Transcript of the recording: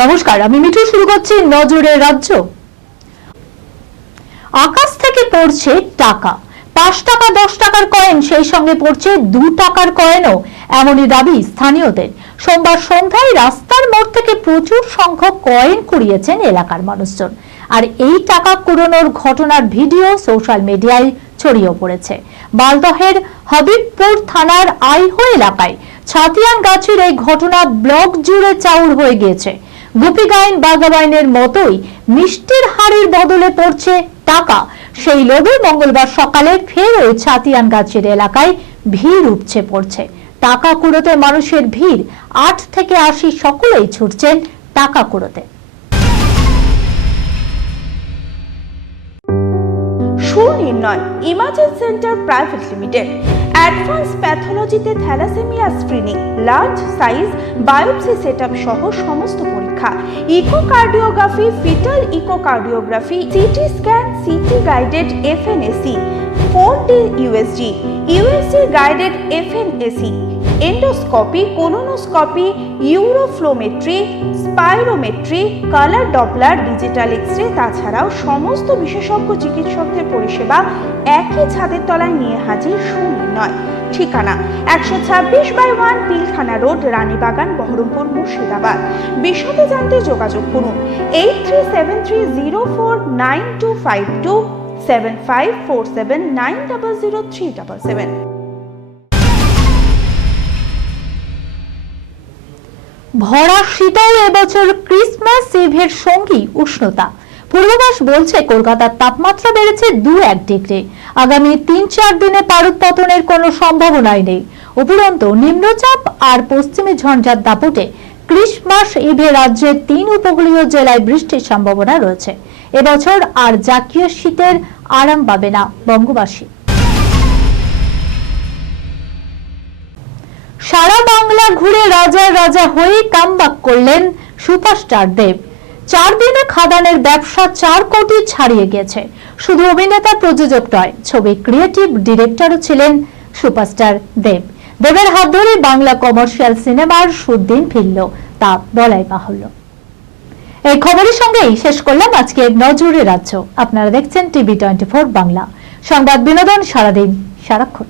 নমস্কার, আমি মিঠু। শুরু করছি নজরে রাজ্য। আকাশ থেকে পড়ছে টাকা, 5 টাকা 10 টাকার কয়েন, সেই সঙ্গে পড়ছে 2 টাকার কয়েনও, এমনই দাবি স্থানীয়দের। সোমবার সন্ধ্যায় রাস্তার মোড় থেকে প্রচুর সংখ্যক কয়েন কুড়িয়েছেন এলাকার মানুষজন। আর এই টাকা কুড়োনোর ঘটনার ভিডিও সোশ্যাল মিডিয়ায় ছড়িয়ে পড়েছে। মালদহের হবিবপুর থানার আইহো এলাকায় ছাতিয়ানগাছির এই ঘটনা ব্লক জুড়ে চাউর হয়ে গিয়েছে। গুপি গাইন বাঘাবাইনের মতোই মিষ্টির হাড়ির বদলে পড়ছে টাকা। সেই লোভে মঙ্গলবার সকালে ফের ওই ছাতিয়ানগাছির এলাকায় ভিড় উপচে পড়ছে। টাকা কুড়োতে মানুষের ভিড়, 8 থেকে 80 সকলেই ছুটছেন টাকা কুড়োতে। Sunirnoy imaging center private limited advance প্যাথোলজিতে thalassemia screening, large size biopsy setup সহ সমস্ত পরীক্ষা, echocardiography, fetal echocardiography, CT scan, CT guided FNAC, 4D USG, USG guided FNAC, endoscopy, colonoscopy, uroflowmetry, spirometry, colour Doppler, digital X-ray, তাছাড়াও সমস্ত বিশেষজ্ঞ চিকিৎসকদের পরিষেবা একই ছাদের তলায় নিয়ে হাজির সুনির্ণয়। ঠিকানা 126/1 পিলখানা রোড, রানীবাগান, বহরমপুর, মুর্শিদাবাদ। বিশদে জানতে যোগাযোগ করুন 8373049252 7547900377। ভরা শীতেও এবছর ক্রিসমাস ইভের সঙ্গী উষ্ণতা। পূর্বাভাস বলছে কলকাতার তাপমাত্রা বেড়েছে 2-1 ডিগ্রি। আগামী 3-4 দিনে পারদ পতনের কোনো সম্ভাবনাই নেই। উপরন্তু নিম্নচাপ আর পশ্চিমী ঝঞ্ঝার দাপটে ক্রিসমাস ইভে রাজ্যের 3 উপকূলীয় জেলায় বৃষ্টির সম্ভাবনা রয়েছে। এবছর আর জাতীয় শীতের আরাম পাবে না বঙ্গবাসী। সারা বাংলা ঘুরে রাজার রাজা হয়ে কামব্যাক করলেন সুপারস্টার দেব। 4 দিনে খাদানের ব্যবসা 4 কোটি ছাড়িয়ে গেছে। শুধু অভিনেতা প্রযোজক নয়, ছবি ক্রিয়েটিভ ডিরেক্টরও ছিলেন সুপারস্টার দেব। দেবের হাত ধরে বাংলা কমার্শিয়াল সিনেমার সুদিন ফিরল, তা বলাই বাহুল্য। এই খবরের সঙ্গেই শেষ করলাম আজকে নজরে রাজ্য। আপনারা দেখছেন টিভি 24 বাংলা, সংবাদ বিনোদন সারাদিন সারাক্ষণ।